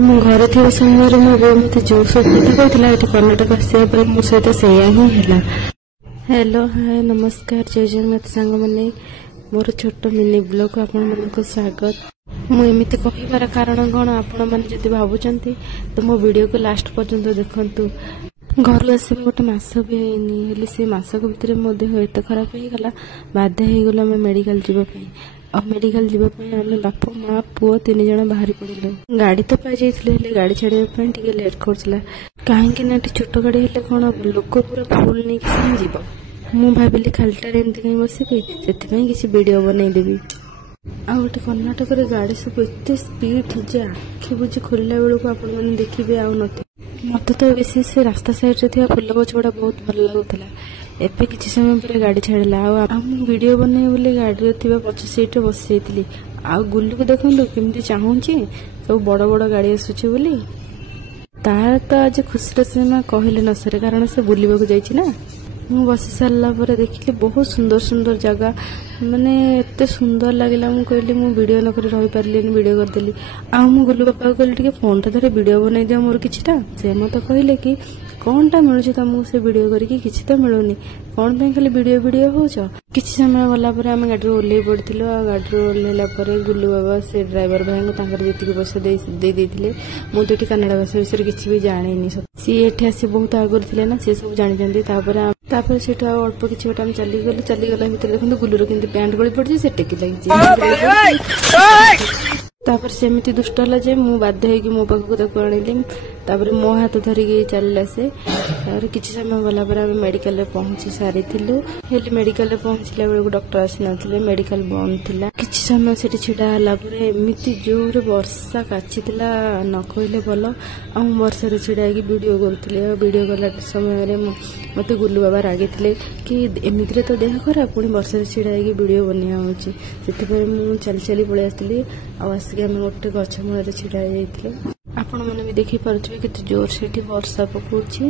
मो घर थी समय मो बो मत जो सब कथा कहला कर्णाटक आसा मो सहित से हेलो हाय नमस्कार जय जगन्नाथ सांग मैंने मोर छोट मिनी ब्लॉग को आपण मन स्वागत। मुझे कहबार कारण कौन आपण मैंने जब भावुंट तो मो वीडियो को लास्ट पर्यंत देखु। घर आसवा गोटे मस भी है से मसक भितर मो देह एत खराब हो गला बाध्य हो गला मेडिकल जीवाई आ मेडिकल जीवाई आम बाप माँ पुओ 3 जन बाहरी पड़े गाड़ी तो पाई जाइए गाड़ी छाड़ापी लेट कर कहीं छोट गाड़ी हेल्ले कौन लोक पूरा फुल नहीं जीव मु भाविली खालीटार एमती कहीं बसबी से किसी वीडियो बनईदेवी। आ गोटे कर्णाटक गाड़ी सब एत स्पीड जे आखि बुझी खोलला बेलू आपने देखिए आउ न मत तो बेसी से रास्ता साइड रे फुल गछ गुड़ा बहुत भल लगुला। एबे किसी समय पर गाड़ी छाड़ा वीडियो बने बोले गाड़ी रे पछ सीट रे बस जाइली आ गुल्लू को देखु केमती चाहूँगी सब बड़ बड़ गाड़ी आसूची बोली तार तो आज खुशी से कहले न सरे कारण से बुलवाक जाइए ना। मु बसी सारा पर देखिली बहुत सुंदर सुंदर जगह माने एत सुंदर लगे मुझे कहली मु वीडियो नक रही पारे वीडियो करदेली आ मु गुल्लू बापा कहली फोन टा धरे वीडियो बनई दिया मोर किछटा से मत कहले कि कौन टा मिलूँ तुमको से वीडियो करके किसी तो मिलूनी कौन पे खाली वीडियो वीडियो हो किसी समय गला आम गाड़ी ओल्ल पड़ू आ गाड़ी ओल्ला गुल्लू बाबा से ड्राइवर भाई को जी पैसा दे मुझे तो कन्नड़ भाषा विषय किसी भी जानी सी एठी आसी बहुत आगुरी थे ना सी सब जानी से अल्प किसी गोटे चलीगला भर देखते गुल्लूर के पैंट गली पड़ी से टेकी लगी तापर सेमती दुष्ट है जे मु बाध्य होगी मो पाखक आनिली मो हाथ धरिकी चलला से किसी समय गला मेडिकल पहुंची सारी मेडिकल पहुंचला बेलू डॉक्टर आसी ना मेडिकल बंद थिला किसी समय से छिड़ा एमती जोर वर्षा काची न कहले भल आ वर्षा छिड़ा वीडियो करुली वीडियो कला समय मत गुल्लू बाबा रागी कि एमती तो देह खराब पुणी वर्षा छिड़ा वीडियो बनिया होची से चली चली पलि आसली आसिक आम गोटे गछ मूल छिड़ा आपण मैंने भी देखी पारे कि जोर से वर्षा पकाउची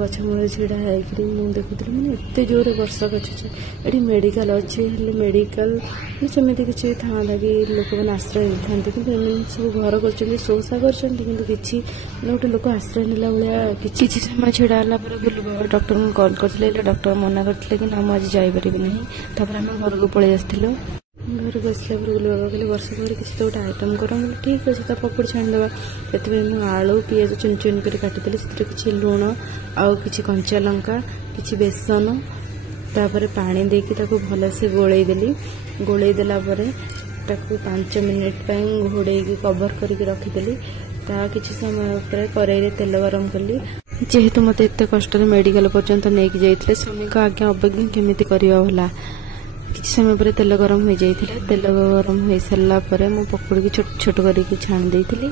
गछ मूल छिड़ा मुझे देखुली मैंने एत जोर वर्षा काचुचे ये मेडिकल अच्छे मेडिकल सेमती किसी था कि लोक मैंने आश्रय था कि सब घर कर शोषा कर गोटे लोक आश्रय नेला भाया किसी समय छिड़ा गुल्लू बाबा डॉक्टर को कॉल करते डॉक्टर मना करते कि ना मुझे जापर ना आम घर को पलि आसलु घर को आसला गुल्लू बाबा कहले वर्षा पर किसी तो गोटे आइटम कर ठीक अच्छे तो पकड़ छाणीदे से आलू पिज चुन चुन कर काटिदेली से किसी लुण आउ कि कंचा लंका कि बेसन तापर पानी देकी भलसे गोलैदेली गोलैदेला 5 मिनिट घोड़े कवर करके रखीदेली किसी समय पर कड़ाई तेल गरम कली जेहेतु मत एत कष्ट मेडिकल पर्यंत नहीं जाइए स्वामी को आज्ञा अवज्ञा केमी करवा भला किसी समय पर तेल गरम हो जाता तेल गरम हो सारापर मु पकड़ की छोट छोट करके छाणी देती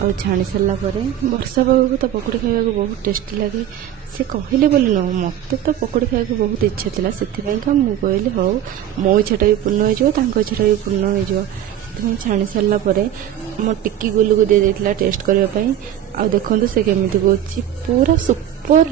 और छाणी सारापर वर्षा पाग तो पकड़ी खावा बहुत टेस्टी लगे से कहले बोली न मत तो पकड़ी खावा बहुत इच्छा था से मुझे कहली हौ मो इच्छाटा भी पूर्ण हो इच्छाटा भी पूर्ण हो छाणी सारापर मो टिक्की गुल्लू को दी जाता टेस्ट करने आ देखो से केमी पूरा सुपर